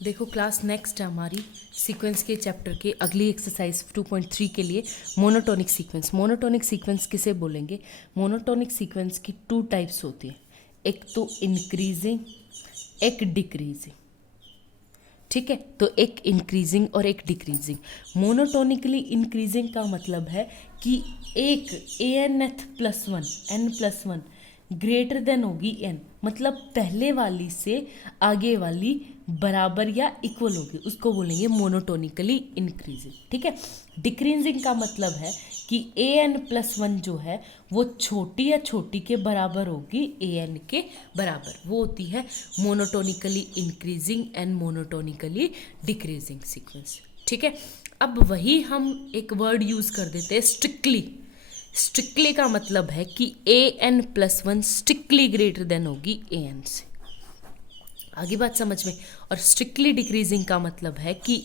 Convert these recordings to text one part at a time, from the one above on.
देखो class next है हमारी सीक्वेंस के चैप्टर के अगली एक्सरसाइज 2.3 के लिए मोनोटोनिक सीक्वेंस। मोनोटोनिक सीक्वेंस किसे बोलेंगे? मोनोटोनिक सीक्वेंस की 2 टाइप्स होती है, एक तो इंक्रीजिंग, एक डिक्रीजिंग। ठीक है, तो एक इंक्रीजिंग और एक डिक्रीजिंग। मोनोटोनिकली इंक्रीजिंग का मतलब है कि एक n+1 ग्रेटर देन होगी n, मतलब पहले वाली से आगे वाली बराबर या इक्वल होगी, उसको बोलेंगे मोनोटोनिकली इंक्रीजिंग। ठीक है, डिक्रीजिंग का मतलब है कि an+1 जो है वो छोटी या छोटी के बराबर होगी an के बराबर, वो होती है monotonically increasing and monotonically decreasing sequence. ठीक है, अब वही हम एक वर्ड यूज कर देते हैं, स्ट्रिक्टली। स्ट्रिक्टली का मतलब है कि an+1 स्ट्रिक्टली ग्रेटर देन होगी an से। आगे बात समझ में। और स्ट्रिक्टली डिक्रीजिंग का मतलब है कि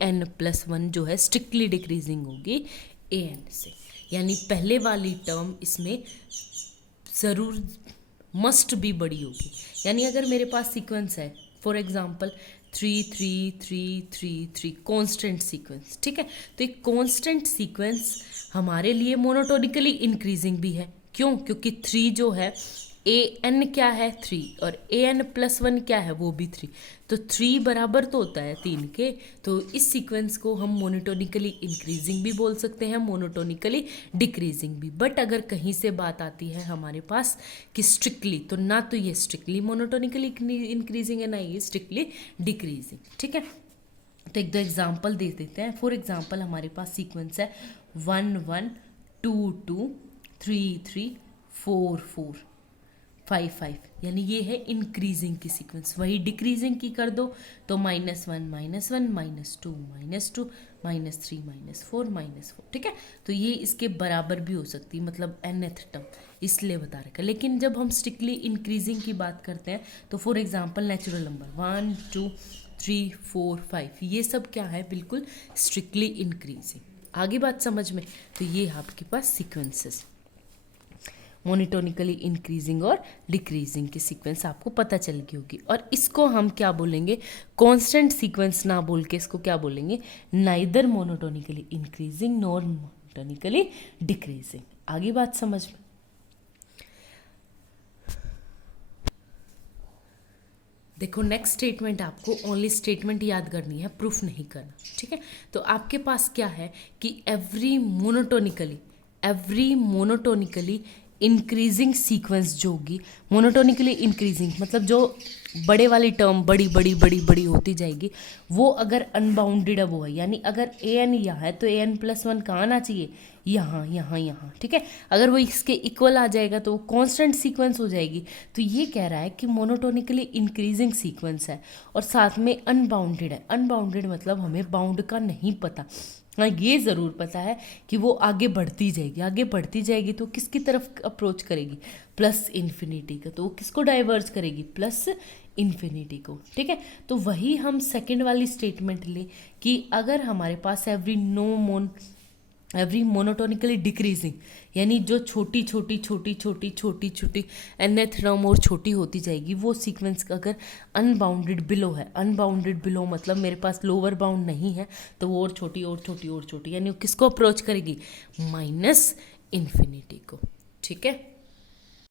an+1 जो है स्ट्रिक्टली डिक्रीजिंग होगी an से, यानी पहले वाली टर्म इसमें ज़रूर मस्ट भी बड़ी होगी। यानी अगर मेरे पास सीक्वेंस है फॉर एग्जांपल 3 3 3 3 3 कॉन्स्टेंट सीक्वेंस, ठीक है, तो एक कॉन्स्टेंट सीक्वेंस हमारे लिए मोनोटोनिकली इंक्रीजिंग भी है। क्यों? क्योंकि 3 जो है an क्या है 3 और an+1 क्या है वो भी 3, तो 3 बराबर तो होता है 3 के। तो इस सीक्वेंस को हम मोनोटोनिकली इंक्रीजिंग भी बोल सकते हैं, मोनोटोनिकली डिक्रीजिंग भी। बट अगर कहीं से बात आती है हमारे पास कि स्ट्रिक्टली, तो ना तो ये स्ट्रिक्टली मोनोटोनिकली इंक्रीजिंग है, ना ये स्ट्रिक्टली डिक्रीजिंग। ठीक है, तो एक दो एग्जाम्पल दे देते हैं। फॉर एग्जाम्पल हमारे पास सीक्वेंस है 1 1 2 2 3 3 4 4 5 5, यानी ये है इंक्रीजिंग की सीक्वेंस। वही डिक्रीजिंग की कर दो तो -1 -1 -2 -2 -3 -4 -4। ठीक है, तो ये इसके बराबर भी हो सकती है, मतलब nth टर्म, इसलिए बता रखा। लेकिन जब हम स्ट्रिक्टली इंक्रीजिंग की बात करते हैं तो फॉर एग्जांपल नेचुरल नंबर 1 2 3 4 5, ये सब क्या है? बिल्कुल स्ट्रिक्टली इंक्रीजिंग। आगे बात समझ में। तो ये आपके पास सीक्वेंसेस मोनोटोनिकली इंक्रीजिंग और डिक्रीजिंग की सीक्वेंस आपको पता चल गई होगी। और इसको हम क्या बोलेंगे? कांस्टेंट सीक्वेंस ना बोल के इसको क्या बोलेंगे? Neither monotonically increasing nor monotonically decreasing. आगे बात समझ में। देखो नेक्स्ट स्टेटमेंट, आपको ओनली स्टेटमेंट याद करनी है, प्रूफ नहीं करना। ठीक है, तो आपके पास क्या है कि एवरी मोनोटोनिकली इंक्रीजिंग सीक्वेंस जो होगी, मोनोटोनिकली इंक्रीजिंग मतलब जो बड़े वाली टर्म बड़ी बड़ी बड़ी बड़ी होती जाएगी, वो अगर अनबाउंडेड अब हुआ, यानी अगर an यहाँ है तो an+1 कहाँ आना चाहिए? यहाँ यहाँ यहाँ। ठीक है, अगर वो इसके इक्वल आ जाएगा तो वो कांस्टेंट सीक्वेंस हो जाएगी। तो ये कह रहा है कि मोनोटोनिकली इंक्रीजिंग सीक्वेंस है और साथ में अनबाउंडेड है। अनबाउंडेड मतलब हमें बाउंड का नहीं पता। हाँ, ये ज़रूर पता है कि वो आगे बढ़ती जाएगी। आगे बढ़ती जाएगी तो किसकी तरफ अप्रोच करेगी? प्लस इन्फिनिटी का। तो वो किसको डाइवर्ज करेगी? प्लस इन्फिनिटी को। ठीक है, तो वही हम सेकंड वाली स्टेटमेंट ले कि अगर हमारे पास एवरी मोनोटोनिकली डिक्रीजिंग, यानी जो छोटी छोटी छोटी छोटी छोटी छोटी nth टर्म और छोटी होती जाएगी, वो सीक्वेंस अगर अनबाउंडेड बिलो है, अनबाउंडेड बिलो मतलब मेरे पास लोअर बाउंड नहीं है, तो वो और छोटी और छोटी और छोटी, यानी वो किसको अप्रोच करेगी? माइनस इन्फिनिटी को। ठीक है,